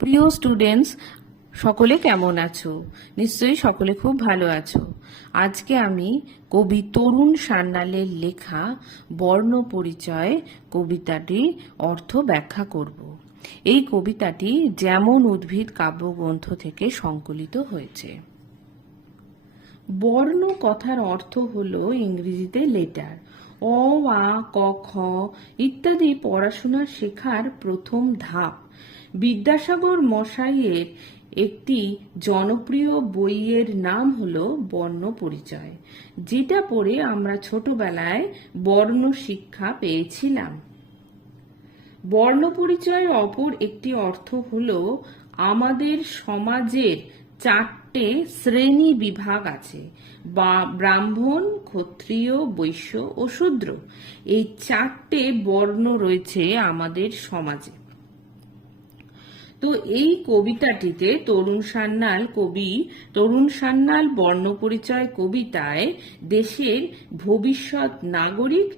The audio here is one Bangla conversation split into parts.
প্রিয় স্টুডেন্টস সকলে কেমন আছো? নিশ্চয়ই সকলে খুব ভালো আছো। আজকে আমি কবি তরুণ সান্যালের লেখা বর্ণ পরিচয় কবিতাটি অর্থ ব্যাখ্যা করব। এই কবিতাটি যেমন উদ্ভিদ কাব্যগ্রন্থ থেকে সংকলিত হয়েছে। বর্ণ কথার অর্থ হলো ইংরেজিতে লেটার অ, আ, ক, খ ইত্যাদি পড়াশোনা শেখার প্রথম ধাপ। বিদ্যাসাগর মশাইয়ের একটি জনপ্রিয় বইয়ের নাম হলো বর্ণ পরিচয়, যেটা পড়ে আমরা ছোটবেলায় বর্ণ শিক্ষা পেয়েছিলাম। বর্ণ পরিচয়ের অপর একটি অর্থ হল আমাদের সমাজের চারটে শ্রেণি বিভাগ আছে, বা ব্রাহ্মণ, ক্ষত্রিয়, বৈশ্য ও শূদ্র। এই চারটে বর্ণ রয়েছে আমাদের সমাজে। তো এই কবিতাটিতে তরুণ সান্যাল কবি, তরুণ সান্যাল বর্ণপরিচয় কবিতায় দেশের ভবিষ্যৎ নাগরিক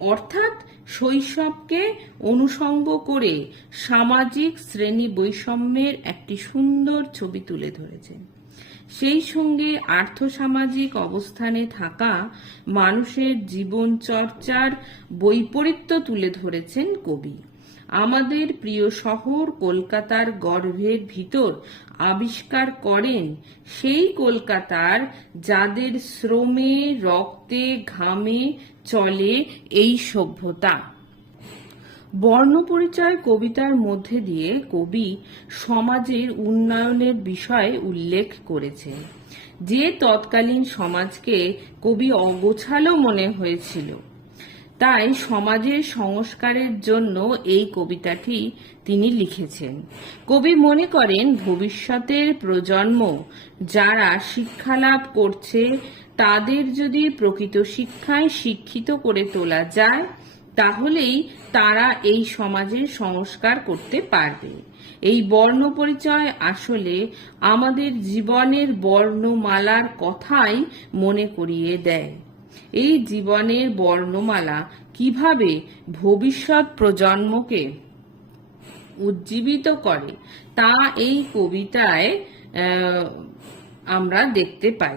অর্থাৎ শৈশবকে অনুসঙ্গ করে সামাজিক শ্রেণি বৈষম্যের একটি সুন্দর ছবি তুলে ধরেছেন সেই সঙ্গে আর্থসামাজিক অবস্থানে থাকা মানুষের জীবন চর্চার বৈপরীত্য তুলে ধরেছেন কবি। আমাদের প্রিয় শহর কলকাতার গর্ভের ভিতর আবিষ্কার করেন সেই কলকাতার যাদের শ্রমে, রক্তে, ঘামে চলে এই সভ্যতা। বর্ণপরিচয় কবিতার মধ্যে দিয়ে কবি সমাজের উন্নয়নের বিষয়ে উল্লেখ করেছে যে তৎকালীন সমাজকে কবি অগোছালো মনে হয়েছিল। তাই সমাজের সংস্কারের জন্য এই কবিতাটি তিনি লিখেছেন। কবি মনে করেন, ভবিষ্যতের প্রজন্ম যারা শিক্ষালাভ করছে, তাদের যদি প্রকৃত শিক্ষায় শিক্ষিত করে তোলা যায়, তাহলেই তারা এই সমাজের সংস্কার করতে পারবে। এই বর্ণ পরিচয় আসলে আমাদের জীবনের বর্ণমালার কথাই মনে করিয়ে দেয়। এই জীবনের বর্ণমালা কীভাবে ভবিষ্যৎ প্রজন্মকে উজ্জীবিত করে, তা এই কবিতায় আমরা দেখতে পাই।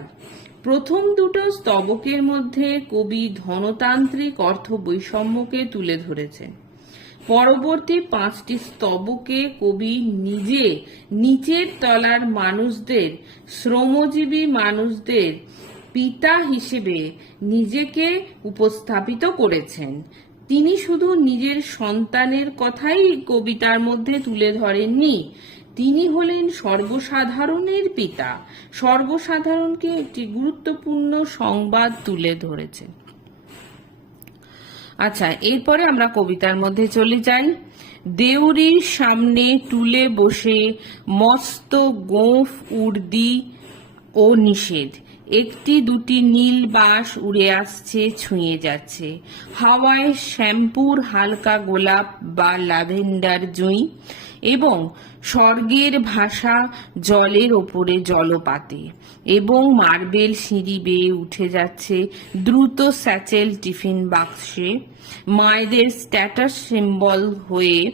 প্রথম দুটো স্তবকের মধ্যে কবি ধনতান্ত্রিক অর্থ বৈষম্যকে তুলে ধরেছেন। পরবর্তী পাঁচটি স্তবকে কবি নিজে, নিচের তলার মানুষদের, শ্রমজীবী মানুষদের পিতা হিসেবে নিজেকে উপস্থাপিত করেছেন। তিনি শুধু নিজের সন্তানের কথাই কবিতার মধ্যে তুলে ধরেননি। তিনি হলেন সর্বসাধারণের পিতা। সর্বসাধারণকে একটি গুরুত্বপূর্ণ সংবাদ তুলে ধরেছেন। আচ্ছা এরপরে আমরা কবিতার মধ্যে চলে যাই। দেউরির সামনে টুলে বসে মস্ত গোঁফ, উর্দি ও নিষেধ। একটি দুটি নীল বাঁশ উড়ে আসছে, ছুঁয়ে যাচ্ছে। হাওয়ায় শ্যাম্পুর হালকা গোলাপ বা ল্যাভেন্ডার জুঁই এবং স্বর্গের ভাষা জলের ওপরে জলপাতে এবং মার্বেল সিঁড়ি বেয়ে উঠে যাচ্ছে দ্রুত স্যাচেল টিফিন বাক্সে। মায়েদের স্ট্যাটাস সিম্বল হয়ে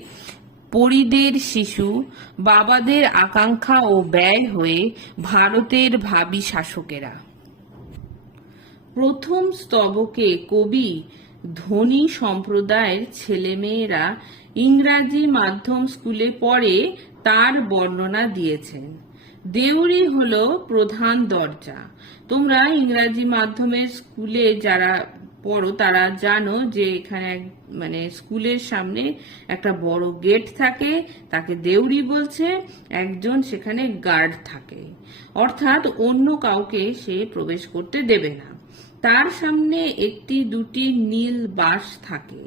পরিদের শিশু, বাবাদের আকাঙ্ক্ষা ও ব্যয় হয়ে ভারতের ভাবি শাসকেরা। প্রথম স্তবকে কবি ধনী সম্প্রদায়ের ছেলেমেয়েরা ইংরাজি মাধ্যম স্কুলে পড়ে তার বর্ণনা দিয়েছেন। দেউরি হলো প্রধান দরজা। তোমরা ইংরাজি মাধ্যমের স্কুলে যারা পড়ো তারা জানো যে এখানে মানে স্কুলের সামনে একটা বড় গেট থাকে, তাকে দেউরি বলছে, একজন সেখানে গার্ড থাকে। অর্থাৎ অন্য কাউকে সে প্রবেশ করতে দেবে না। তার সামনে একটি দুটি নীল বাস থাকে।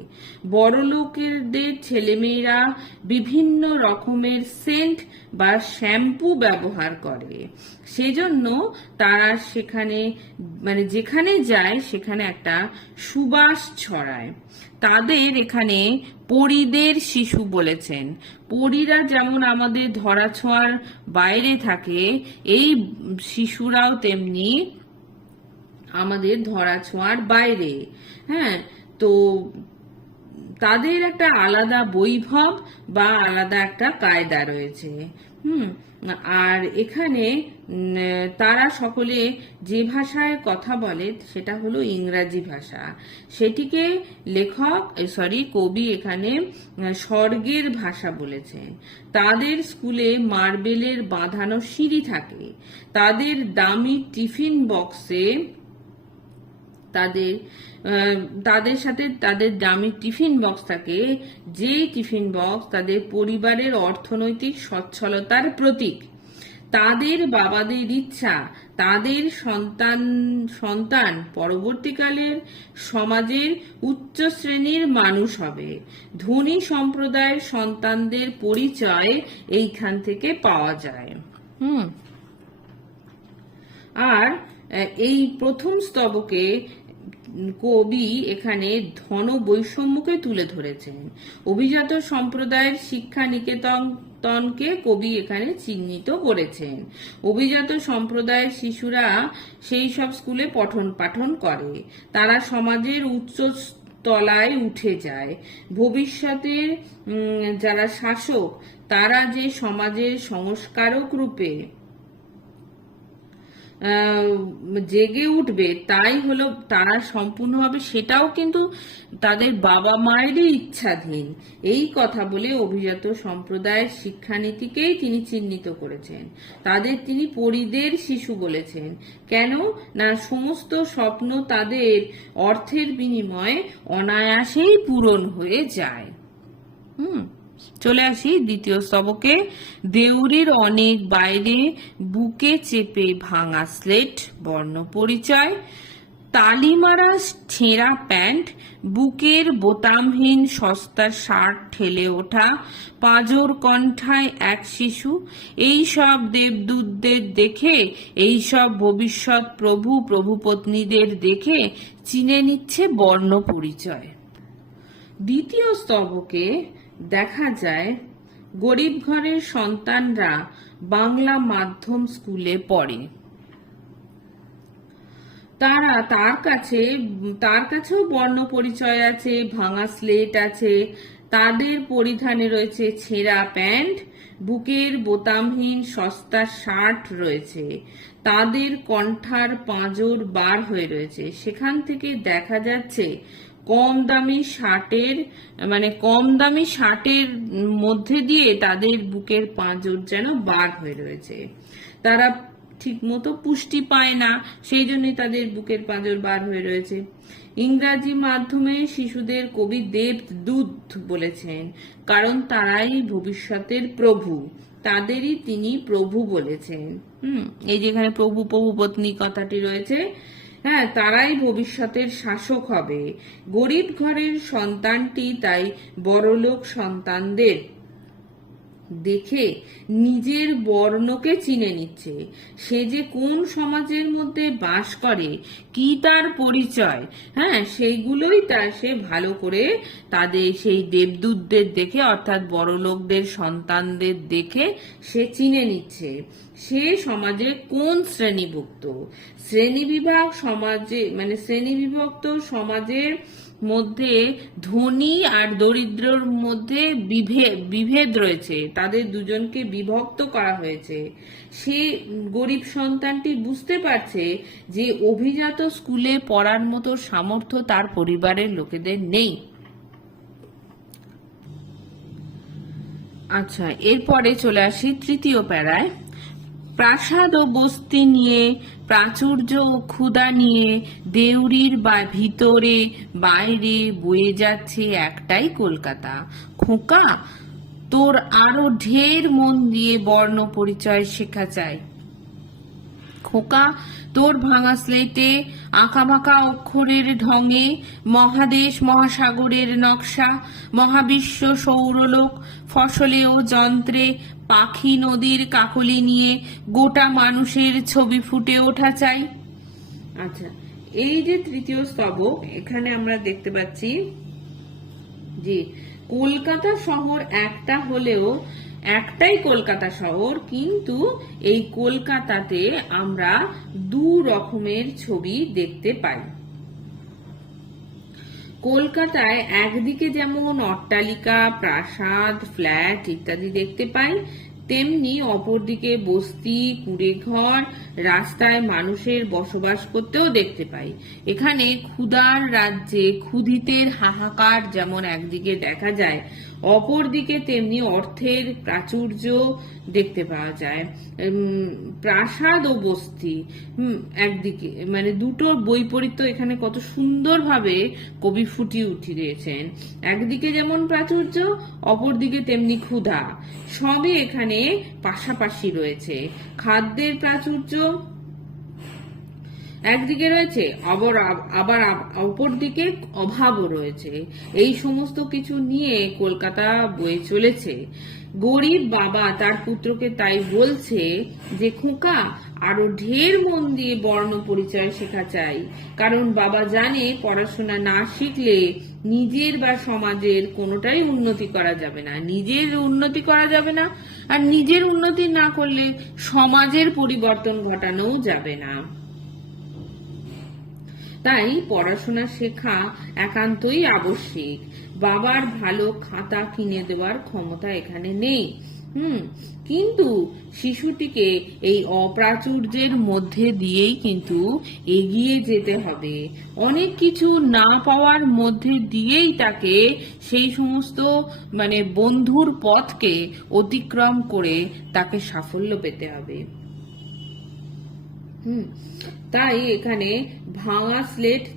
বড় লোকেদের ছেলেমেয়েরা বিভিন্ন রকমের সেন্ট বা শ্যাম্পু ব্যবহার করে। সেজন্য তারা সেখানে মানে যেখানে যায়, সেখানে একটা সুবাস ছড়ায়। তাদের এখানে পরিদের শিশু বলেছেন। পরীরা যেমন আমাদের ধরাছোঁয়ার বাইরে থাকে, এই শিশুরাও তেমনি আমাদের ধরা ছোঁয়ার বাইরে। হ্যাঁ তো তাদের একটা আলাদা বৈভব বা আলাদা একটা কায়দা রয়েছে। হুম, আর এখানে তারা সকলে যে ভাষায় কথা বলে সেটা হলো ইংরাজি ভাষা। সেটিকে লেখক সরি, কবি এখানে স্বর্গের ভাষা বলেছেন তাদের স্কুলে মার্বেলের বাঁধানো সিঁড়ি থাকে। তাদের দামি টিফিন বক্সে তাদের তাদের সাথে তাদের দামি টিফিন বক্স থাকে। যে টিফিন বক্স তাদের পরিবারের অর্থনৈতিক সচ্ছলতার প্রতীক। তাদের বাবাদের ইচ্ছা, তাদের সন্তান সন্তান পরবর্তীকালের সমাজের উচ্চ শ্রেণির মানুষ হবে। ধনী সম্প্রদায়ের সন্তানদের পরিচয় এইখান থেকে পাওয়া যায়। হুম। আর এই প্রথম স্তবকে কবি এখানে ধন বৈষম্যকে তুলে ধরেছেন। অভিজাত সম্প্রদায়ের শিক্ষা নিকেতন তনকে কবি এখানে চিহ্নিত করেছেন। অভিজাত সম্প্রদায়ের শিশুরা সেই সব স্কুলে পঠন পাঠন করে। তারা সমাজের উচ্চ তলায় উঠে যায়। ভবিষ্যতের যারা শাসক, তারা যে সমাজের সংস্কারক রূপে জেগে উঠবে, তাই হলো তারা সম্পূর্ণভাবে সেটাও কিন্তু তাদের বাবা মায়েরই ইচ্ছাধীন। এই কথা বলে অভিজাত সম্প্রদায়ের শিক্ষানীতিকেই তিনি চিহ্নিত করেছেন। তাদের তিনি পরিদের শিশু বলেছেন। কেন? না, সমস্ত স্বপ্ন তাদের অর্থের বিনিময়ে অনায়াসেই পূরণ হয়ে যায়। হুম? চলে আসি দ্বিতীয় স্তবকে। দেউরির অনেক বাইরে বুকে চেপে ভাঙা স্লেট, বর্ণ পরিচয়। তালিমারা ছেঁড়া প্যান্ট, বুকের বোতামহীন সস্তা শার্ট ঠেলে ওঠা, পাঁজর কণ্ঠায় এক শিশু। এই সব দেবদূতদের দেখে, এই সব ভবিষ্যৎ প্রভু, প্রভুপত্নীদের দেখে চিনে নিচ্ছে বর্ণ পরিচয়। দ্বিতীয় স্তবকে দেখা যায়, গরিব ঘরের সন্তানরা বাংলা মাধ্যম স্কুলে পড়ে। তারা তার কাছে, তার কাছেও বর্ণ পরিচয় আছে, ভাঙা স্লেট আছে, তাদের পরিধানে রয়েছে ছেঁড়া প্যান্ট বুকের বোতামহীন সস্তা শার্ট রয়েছে। তাদের কণ্ঠার পাঁজর বার হয়ে রয়েছে। সেখান থেকে দেখা যাচ্ছে, কম দামি শার্টের মানে কম দামি শার্টের মধ্যে দিয়ে তাদের বুকের পাঁজর যেন বার হয়ে রয়েছে। তারা ঠিক মতো পুষ্টি পায় না, সেই জন্যই তাদের বুকের পাঁজর বার হয়ে রয়েছে। ইংরাজি মাধ্যমে শিশুদের কবি দেবদূত বলেছেন, কারণ তারাই ভবিষ্যতের প্রভু। তাদেরই তিনি প্রভু বলেছেন। হুম, এই যেখানে প্রভু প্রভু পত্নী কথাটি রয়েছে। হ্যাঁ তারাই ভবিষ্যতের শাসক হবে। গরিব ঘরের সন্তানটি তাই বড়লোক সন্তানদের দেখে নিজের বর্ণকে চিনে নিচ্ছে। সে যে কোন সমাজের মধ্যে বাস করে, কি তার পরিচয়? হ্যাঁ সেইগুলোই তার সে ভালো করে তাদের সেই দেবদূতদের দেখে, অর্থাৎ বড়লোকদের সন্তানদের দেখে সে চিনে নিচ্ছে। সে সমাজে কোন শ্রেণীভুক্ত? শ্রেণীবিভাগ সমাজে মানে শ্রেণীবিভক্ত সমাজের মধ্যে ধনী আর দরিদ্রর মধ্যে বিভেদ বিভেদ রয়েছে। তাদের দুজনকে বিভক্ত করা হয়েছে। সে গরিব সন্তানটি বুঝতে পারছে যে অভিজাত স্কুলে পড়ার মতো সামর্থ্য তার পরিবারের লোকেদের নেই। আচ্ছা এরপরে চলে আসি তৃতীয় প্যারায়। প্রাসাদ ও বস্তি নিয়ে প্রাচুর্য ক্ষুদা নিয়ে দেউরির বা ভিতরে বাইরে বয়ে যাচ্ছে একটাই কলকাতা। খোকা, তোর আরও ঢের মন দিয়ে বর্ণ পরিচয় শেখা চাই। খোকা তোর ভাঙা স্লেটে আঁকাবাঁকা অক্ষরের ঢঙে মহাদেশ, মহাসাগরের নকশা, মহাবিশ্ব সৌরলোক, ফসলে ও যন্ত্রে পাখি, নদীর কাকলি নিয়ে গোটা মানুষের ছবি ফুটে ওঠা চাই। আচ্ছা এই যে তৃতীয় স্তবক, এখানে আমরা দেখতে পাচ্ছি যে কলকাতা শহর একটা হলেও একটাই কলকাতা শহর, কিন্তু এই কলকাতাতে আমরা দু রকমের ছবি দেখতে পাই। কলকাতায় একদিকে যেমন অট্টালিকা, প্রাসাদ, ফ্ল্যাট ইত্যাদি দেখতে পাই, তেমনি অপরদিকে বস্তি, কুড়েঘর, রাস্তায় মানুষের বসবাস করতেও দেখতে পাই। এখানে ক্ষুধার রাজ্যে ক্ষুধিতের হাহাকার যেমন একদিকে দেখা যায় অপরদিকে তেমনি অর্থের প্রাচুর্য দেখতে পাওয়া যায়। প্রাসাদ ও বস্তি একদিকে। মানে দুটোর বৈপরীত্য এখানে কত সুন্দরভাবে কবি ফুটিয়ে উঠিয়েছেন একদিকে যেমন প্রাচুর্য, অপরদিকে তেমনি ক্ষুধা। সবই এখানে পাশাপাশি রয়েছে। খাদ্যের প্রাচুর্য একদিকে রয়েছে, আবার আবার অপর দিকে অভাবও রয়েছে। এই সমস্ত কিছু নিয়ে কলকাতা বয়ে চলেছে। গরিব বাবা তার পুত্রকে তাই বলছে যে, খোকা, আরও ঢের মন দিয়ে বর্ণ পরিচয় শেখা চাই। কারণ বাবা জানে পড়াশোনা না শিখলে নিজের বা সমাজের কোনোটাই উন্নতি করা যাবে না। নিজের উন্নতি করা যাবে না আর নিজের উন্নতি না করলে সমাজের পরিবর্তন ঘটানোও যাবে না। তাই পড়াশোনা শেখা একান্তই আবশ্যিক। বাবার ভালো খাতা কিনে দেওয়ার ক্ষমতা এখানে নেই। হুম, কিন্তু শিশুটিকে এই অপ্রাচুর্যের মধ্যে দিয়েই কিন্তু এগিয়ে যেতে হবে। অনেক কিছু না পাওয়ার মধ্যে দিয়েই তাকে সেই সমস্ত মানে বন্ধুর পথকে অতিক্রম করে তাকে সাফল্য পেতে হবে। হুম। তাই এখানে ভাঙা স্লেট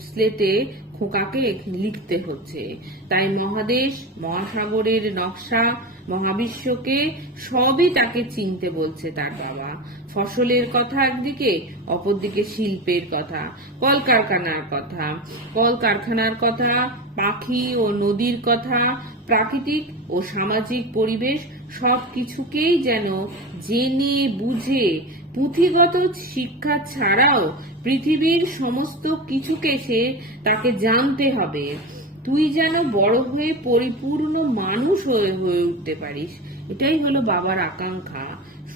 স্লেটে খোকাকে লিখতে হচ্ছে। তাই মহাদেশ, মহাসাগরের নকশা, মহাবিশ্বকে সবই তাকে চিনতে বলছে তার বাবা। ফসলের কথা একদিকে, অপরদিকে শিল্পের কথা, কলকারখানার কথা। কলকারখানার কথা, পাখি ও নদীর কথা, প্রাকৃতিক ও সামাজিক পরিবেশ সব কিছুকেই যেন জেনে, বুঝে পুঁথিগত শিক্ষা ছাড়াও পৃথিবীর সমস্ত কিছুকে সে তাকে জানতে হবে। তুই যেন বড় হয়ে পরিপূর্ণ মানুষ হয়ে হয়ে উঠতে পারিস। এটাই হলো বাবার আকাঙ্ক্ষা।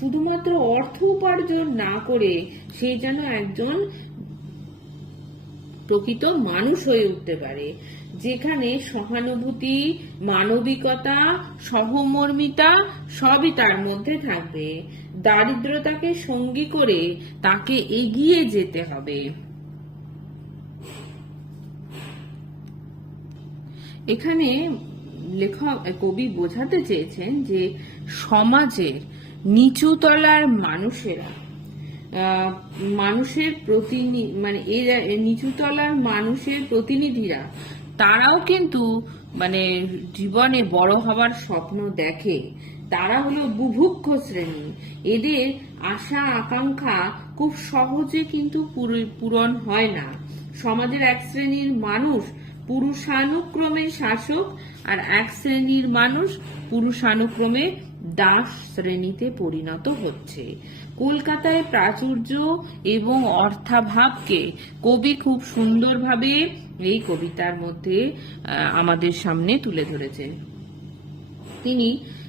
শুধুমাত্র অর্থ উপার্জন না করে সে যেন একজন প্রকৃত মানুষ হয়ে উঠতে পারে। যেখানে সহানুভূতি, মানবিকতা, সহমর্মিতা সবই তার মধ্যে থাকবে। দারিদ্রতাকে সঙ্গী করে তাকে এগিয়ে যেতে হবে। এখানে লেখক, কবি বোঝাতে চেয়েছেন যে সমাজের নিচুতলার মানুষেরা মানুষের প্রতিনি মানে এরা নিচুতলার মানুষের প্রতিনিধিরা তারাও কিন্তু মানে জীবনে বড় হবার স্বপ্ন দেখে। তারা হলো বুভুক্ষ শ্রেণি। এদের আশা, আকাঙ্ক্ষা খুব সহজে কিন্তু পূরণ হয় না। সমাজের এক শ্রেণির মানুষ পুরুষানুক্রমে শাসক আর এক শ্রেণির মানুষ পুরুষানুক্রমে দাস শ্রেণীতে পরিণত হচ্ছে। কলকাতায় প্রাচুর্য এবং অর্থাভাবকে কবি খুব সুন্দরভাবে এই কবিতার মধ্যে আমাদের সামনে তুলে ধরেছেন। তিনি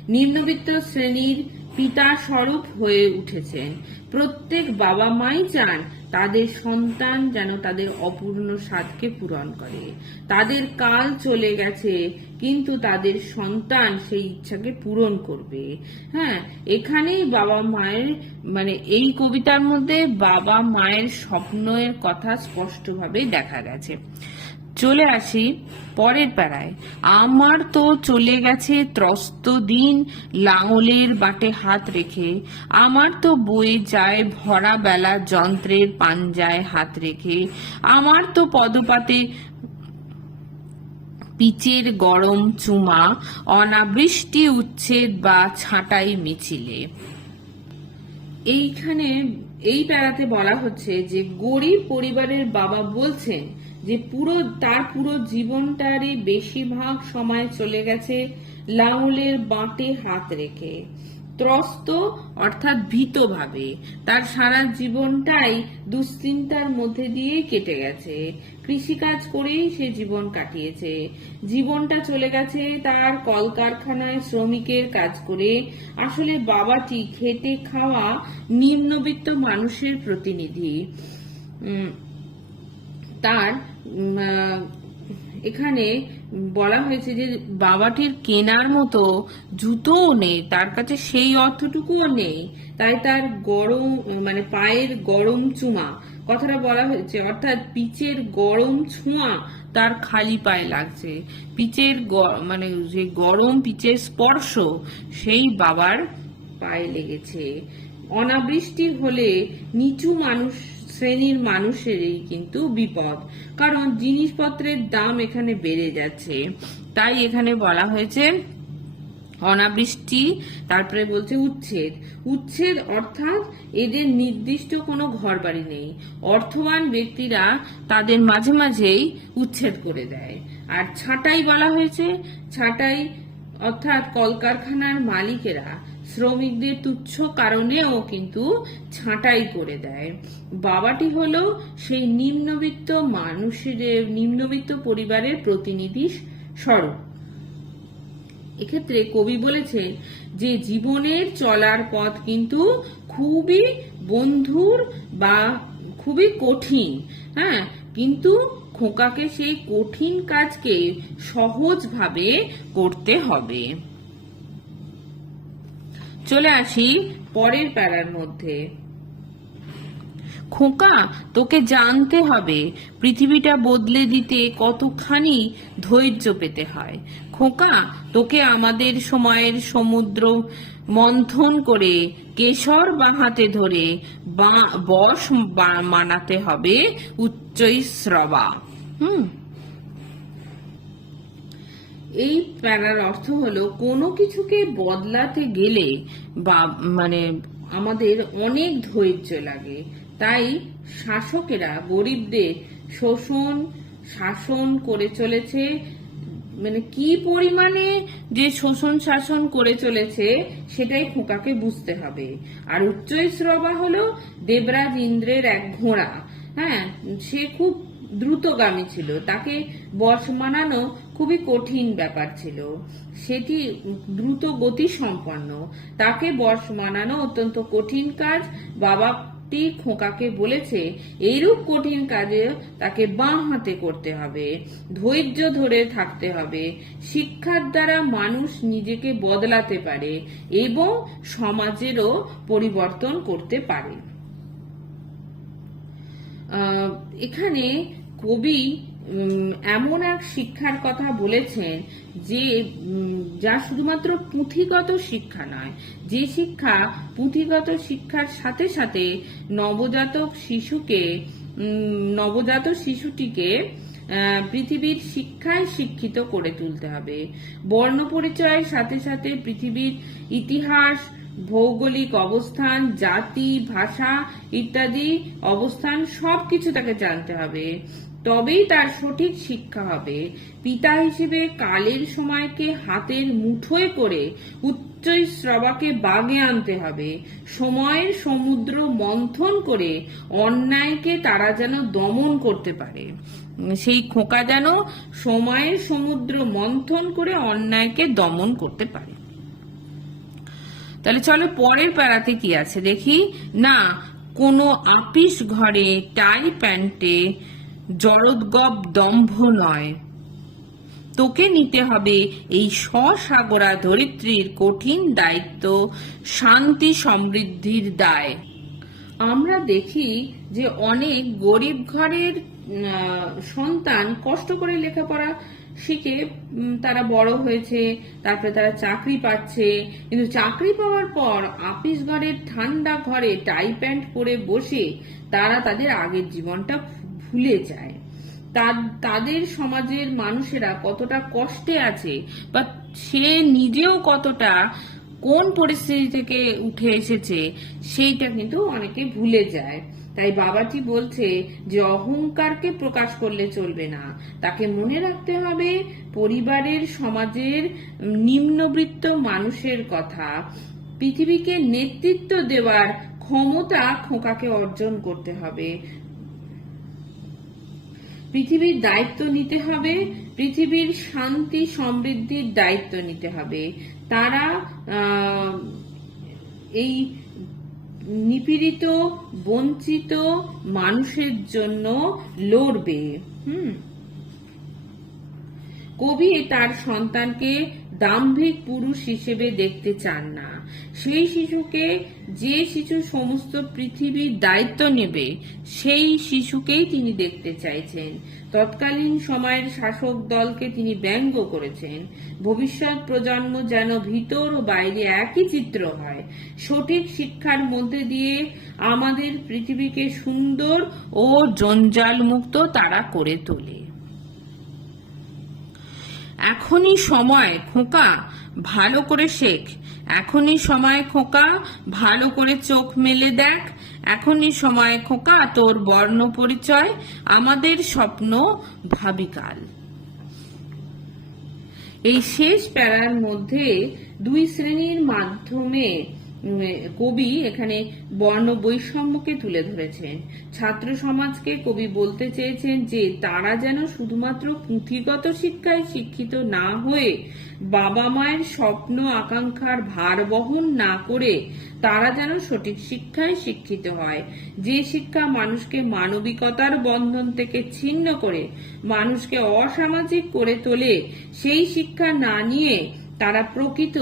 নিম্নবিত্ত শ্রেণির পিতা স্বরূপ হয়ে উঠেছেন। প্রত্যেক বাবা মাই চান তাদের সন্তান যেন তাদের অপূর্ণ স্বাদকে পূরণ করে। তাদের কাল চলে গেছে কিন্তু তাদের সন্তান সেই ইচ্ছাকে পূরণ করবে। হ্যাঁ এখানেই বাবা মায়ের মানে এই কবিতার মধ্যে বাবা মায়ের স্বপ্নের কথা স্পষ্টভাবে দেখা গেছে। চলে আসি পরের পাড়ায়। আমার তো চলে গেছে ত্রস্ত দিন লাঙলের বাটে হাত রেখে। আমার তো বয়ে যায় ভরা বেলা যন্ত্রের পাঞ্জায় হাত রেখে। আমার তো পদপাতে পিচের গরম চুমা, অনাবৃষ্টি, উচ্ছেদ বা ছাঁটাই মিছিলে। এইখানে, এই প্যারাতে বলা হচ্ছে যে গরিব পরিবারের বাবা বলছেন যে পুরো, তার পুরো জীবনটারই বেশিরভাগ সময় চলে গেছে লাউলের বাঁটে হাত রেখে। ত্রস্ত, অর্থাৎ ভীতভাবে। তার সারা জীবনটাই দুশ্চিন্তার মধ্যে দিয়ে কেটে গেছে। কৃষিকাজ করেই সে জীবন কাটিয়েছে। জীবনটা চলে গেছে তার কলকারখানায় শ্রমিকের কাজ করে। আসলে বাবাটি খেটে খাওয়া নিম্নবিত্ত মানুষের প্রতিনিধি। তার এখানে বলা হয়েছে যে বাবাটির কেনার মতো জুতোও নেই, তার কাছে সেই অর্থটুকুও নেই। তাই তার গরম মানে পায়ের গরম চুমা, কথাটা বলা হয়েছে, অর্থাৎ পিচের গরম ছোঁয়া তার খালি পায়ে লাগছে। পিচের মানে যে গরম পিচের স্পর্শ, সেই বাবার পায়ে লেগেছে। অনাবৃষ্টি হলে নিচু মানুষ শ্রেণির মানুষেরই কিন্তু বিপদ। কারণ জিনিসপত্রের দাম এখানে বেড়ে যাচ্ছে। তাই এখানে বলা হয়েছে, অনাবৃষ্টি, তারপরে বলছে উচ্ছেদ। উচ্ছেদ অর্থাৎ এদের নির্দিষ্ট কোনো ঘর বাড়ি নেই। অর্থবান ব্যক্তিরা তাদের মাঝে মাঝেই উচ্ছেদ করে দেয়। আর ছাঁটাই বলা হয়েছে, ছাঁটাই অর্থাৎ কলকারখানার মালিকেরা শ্রমিকদের তুচ্ছ কারণেও কিন্তু ছাঁটাই করে দেয়। বাবাটি হলো সেই নিম্নবিত্ত মানুষের নিম্নবিত্ত পরিবারের প্রতিনিধি স্বরূপ। এক্ষেত্রে কবি বলেছেন যে জীবনের চলার পথ কিন্তু খুবই বন্ধুর বা খুবই কঠিন হ্যাঁ? কিন্তু খোকাকে সেই কঠিন কাজকে সহজভাবে করতে হবে। চলে আসি পরের প্যারার মধ্যে। খোকা, তোকে জানতে হবে, পৃথিবীটা বদলে দিতে কতখানি ধৈর্য পেতে হয়। খোকা, তোকে আমাদের সময়ের সমুদ্র মন্থন করে কেশর বা হাতে ধরে বা, বশ বা- মানাতে হবে উচ্চই শ্রবা হুম। এই প্যারার অর্থ হলো কোনো কিছুকে বদলাতে গেলে বা মানে আমাদের অনেক ধৈর্য লাগে। তাই শাসকেরা গরিবদের শোষণ, শাসন করে চলেছে। মানে কি পরিমাণে যে শোষণ, শাসন করে চলেছে সেটাই খোকাকে বুঝতে হবে। আর উচ্চৈশ্রবা হলো দেবরাজ ইন্দ্রের এক ঘোড়া। হ্যাঁ সে খুব দ্রুতগামী ছিল। তাকে বশ মানানো খুবই কঠিন ব্যাপার ছিল। সেটি দ্রুত গতি সম্পন্ন। তাকে বর্ষ মানানো অত্যন্ত কঠিন কাজ। বাবাটি খোকাকে বলেছে, এইরূপ কঠিন কাজে তাকে বাঁ হাতে করতে হবে। ধৈর্য ধরে থাকতে হবে। শিক্ষার দ্বারা মানুষ নিজেকে বদলাতে পারে এবং সমাজেরও পরিবর্তন করতে পারে। এখানে কবি এমন এক শিক্ষার কথা বলেছেন যে যা শুধুমাত্র পুঁথিগত শিক্ষা নয়, যে শিক্ষা পুঁথিগত শিক্ষার সাথে সাথে নবজাতক শিশুকে নবজাত শিশুটিকে পৃথিবীর শিক্ষায় শিক্ষিত করে তুলতে হবে। বর্ণ পরিচয়ের সাথে সাথে পৃথিবীর ইতিহাস, ভৌগোলিক অবস্থান, জাতি, ভাষা ইত্যাদি অবস্থান সবকিছু তাকে জানতে হবে। তবেই তার সঠিক শিক্ষা হবে। পিতা হিসেবে কালের সময়কে হাতের মুঠোয় করে উচ্চ শ্রবাকে বাগে আনতে হবে। সময়ের সমুদ্র মন্থন করে অন্যায়কে তারা যেন দমন করতে পারে। সেই খোকা যেন সময়ের সমুদ্র মন্থন করে অন্যায়কে দমন করতে পারে। তাহলে চলো পরের প্যারাতে কি আছে দেখি? না, কোনো আপিস ঘরে, টাই প্যান্টে জরদগব দম্ভ নয়। তোকে নিতে হবে এই স্বসাগরা ধরিত্রীর কঠিন দায়িত্ব, শান্তি সমৃদ্ধির দায়। আমরা দেখি যে অনেক গরিব ঘরের সন্তান কষ্ট করে লেখাপড়া শিখে তারা বড় হয়েছে, তারপরে তারা চাকরি পাচ্ছে। কিন্তু চাকরি পাওয়ার পর আপিস ঘরের ঠান্ডা ঘরে টাই প্যান্ট পরে বসে তারা তাদের আগের জীবনটা ভুলে যায়। তাদের সমাজের মানুষেরা কতটা কষ্টে আছে বা সে নিজেও কতটা কোন পরিস্থিতি থেকে উঠে এসেছে, সেইটা কিন্তু অনেকে ভুলে যায়। তাই বাবাজি বলছে যে, অহংকারকে প্রকাশ করলে চলবে না। তাকে মনে রাখতে হবে পরিবারের সমাজের নিম্নবৃত্ত মানুষের কথা। পৃথিবীকে নেতৃত্ব দেওয়ার ক্ষমতা খোকাকে অর্জন করতে হবে। পৃথিবীর দায়িত্ব নিতে হবে, পৃথিবীর শান্তি, সমৃদ্ধির দায়িত্ব নিতে হবে। তারা এই নিপীড়িত, বঞ্চিত মানুষের জন্য লড়বে। হুম। কবি তার সন্তানকে দাম্ভিক পুরুষ হিসেবে দেখতে চান না। সেই শিশুকে যে শিশু সমস্ত পৃথিবীর দায়িত্ব নেবে, সেই শিশুকেই তিনি দেখতে চাইছেন। তৎকালীন সময়ের শাসক দলকে তিনি ব্যঙ্গ করেছেন। ভবিষ্যৎ প্রজন্ম যেন ভিতর ও বাইরে একই চিত্র হয়। সঠিক শিক্ষার মধ্যে দিয়ে আমাদের পৃথিবীকে সুন্দর ও জঞ্জাল মুক্ত তারা করে তোলে। এখনই সময় খোকা, ভালো করে শেখ। এখনই সময় খোকা, ভালো করে চোখ মেলে দেখ। এখনই সময় খোকা, তোর বর্ণ পরিচয়, আমাদের স্বপ্ন ভাবিকাল। এই শেষ প্যারার মধ্যে দুই শ্রেণির মাধ্যমে কবি এখানে বর্ণ বৈষম্যকে তুলে ধরেছেন। ছাত্র সমাজকে কবি বলতে চেয়েছেন যে, তারা যেন শুধুমাত্র পুঁথিগত শিক্ষায় শিক্ষিত না হয়ে বাবা মায়ের স্বপ্ন আকাঙ্ক্ষার ভার বহন না করে তারা যেন সঠিক শিক্ষায় শিক্ষিত হয়। যে শিক্ষা মানুষকে মানবিকতার বন্ধন থেকে ছিন্ন করে, মানুষকে অসামাজিক করে তোলে, সেই শিক্ষা না নিয়ে তারা প্রকৃত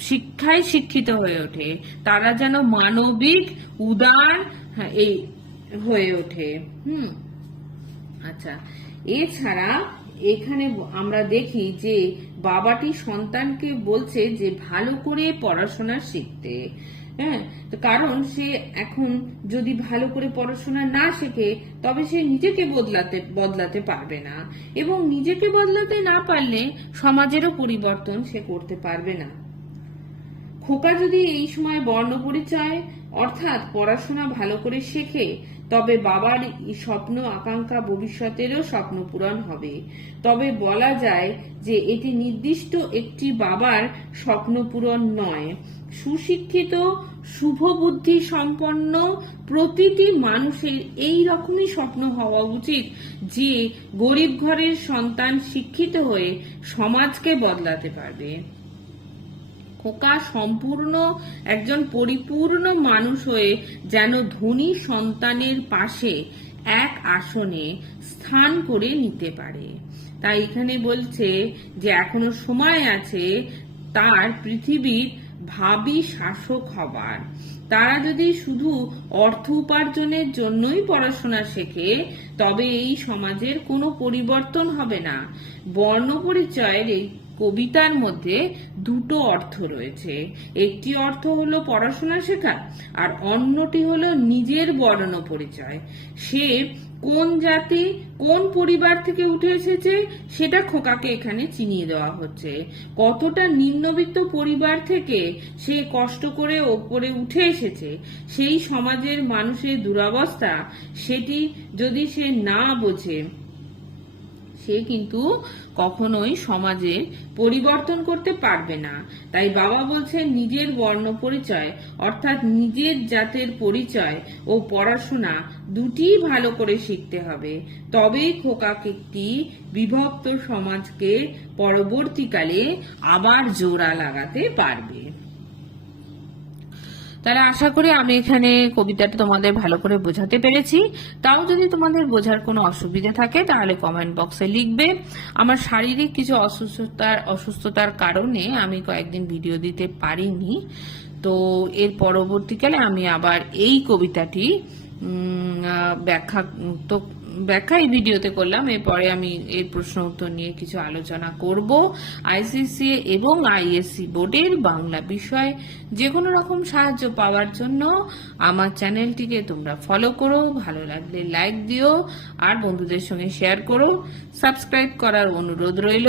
শিক্ষায় শিক্ষিত হয়ে ওঠে। তারা যেন মানবিক উদার হ্যাঁ, এই হয়ে ওঠে। হুম? আচ্ছা। এছাড়া এখানে আমরা দেখি যে বাবাটি সন্তানকে বলছে যে ভালো করে পড়াশোনা শিখতে। হ্যাঁ? তো কারণ সে এখন যদি ভালো করে পড়াশোনা না শেখে, তবে সে নিজেকে বদলাতে বদলাতে পারবে না। এবং নিজেকে বদলাতে না পারলে সমাজেরও পরিবর্তন সে করতে পারবে না। খোকা যদি এই সময় বর্ণ পরিচয় অর্থাৎ পড়াশোনা ভালো করে শেখে, তবে বাবার স্বপ্ন আকাঙ্ক্ষা ভবিষ্যতেরও স্বপ্ন পূরণ হবে। তবে বলা যায় যে এটি নির্দিষ্ট একটি বাবার স্বপ্ন পূরণ নয়। সুশিক্ষিত, শুভ বুদ্ধি সম্পন্ন প্রতিটি মানুষের এই রকমই স্বপ্ন হওয়া উচিত যে গরিব ঘরের সন্তান শিক্ষিত হয়ে সমাজকে বদলাতে পারবে। খোকা, সম্পূর্ণ একজন পরিপূর্ণ মানুষ হয়ে যেন ধনী সন্তানের পাশে এক আসনে স্থান করে নিতে পারে। তাই এখানে বলছে যে, এখনও সময় আছে তার পৃথিবীর ভাবি শাসক হবার। তারা যদি শুধু অর্থ উপার্জনের জন্যই পড়াশোনা শেখে, তবে এই সমাজের কোনো পরিবর্তন হবে না। বর্ণ পরিচয়ের এই কবিতার মধ্যে দুটো অর্থ রয়েছে। একটি অর্থ হলো পড়াশোনা শেখা আর অন্যটি হলো নিজের বর্ণ পরিচয়। সে কোন জাতি, কোন পরিবার থেকে উঠে এসেছে সেটা খোকাকে এখানে চিনিয়ে দেওয়া হচ্ছে। কতটা নিম্নবিত্ত পরিবার থেকে সে কষ্ট করে ওপরে উঠে এসেছে, সেই সমাজের মানুষের দুরবস্থা, সেটি যদি সে না বোঝে সে কিন্তু কখনোই সমাজে পরিবর্তন করতে পারবে না। তাই বাবা বলছে নিজের বর্ণ পরিচয় অর্থাৎ নিজের জাতের পরিচয় ও পড়াশোনা দুটি ভালো করে শিখতে হবে। তবেই খোকাকে একটি বিভক্ত সমাজকে পরবর্তীকালে আবার জোড়া লাগাতে পারবে। তাহলে আশা করি আমি এখানে কবিতাটা তোমাদের ভালো করে বোঝাতে পেরেছি। তাও যদি তোমাদের বোঝার কোনো অসুবিধা থাকে, তাহলে কমেন্ট বক্সে লিখবে। আমার শারীরিক কিছু অসুস্থতার অসুস্থতার কারণে আমি কয়েকদিন ভিডিও দিতে পারিনি। তো এর পরবর্তীকালে আমি আবার এই কবিতাটি ব্যাখ্যা তো ব্যাখ্যা এই ভিডিওতে করলাম। এরপরে আমি এর প্রশ্ন উত্তর নিয়ে কিছু আলোচনা করব। আইসিসি এবং আইএসসি বোর্ডের বাংলা বিষয়ে যে কোনো রকম সাহায্য পাওয়ার জন্য আমার চ্যানেলটিকে তোমরা ফলো করো, ভালো লাগলে লাইক দিও, আর বন্ধুদের সঙ্গে শেয়ার করো সাবস্ক্রাইব করার অনুরোধ রইল।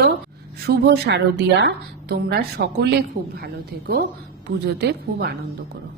শুভ শারদিয়া, তোমরা সকলে খুব ভালো থেকো, পুজোতে খুব আনন্দ করো।